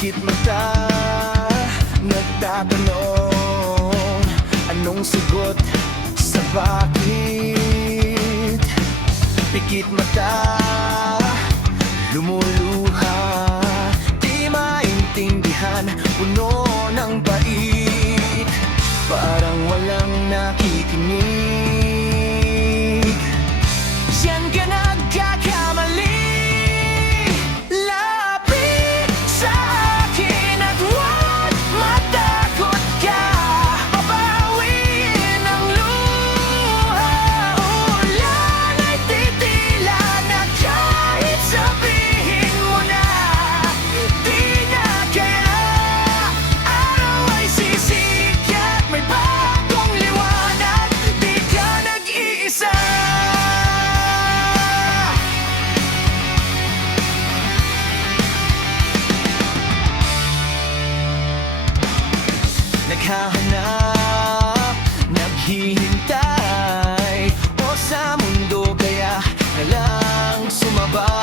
Pikit mata, nagtatanong anong sagot sa bakit. Pikit mata, lumuluha, di maintindihan, puno ng bait, parang walang nakikinig. Diyan ka nagkakamali. Lapit sa akin at huwag matakot ka. Babawiin ang luha. Ulan ay titila na kahit sabihin mo na di na kaya. Araw ay sisikat, may bagong liwanag, di ka nag-iisa. Naghahanap, naghihintay, o sa mundo kaya nalang sumabay.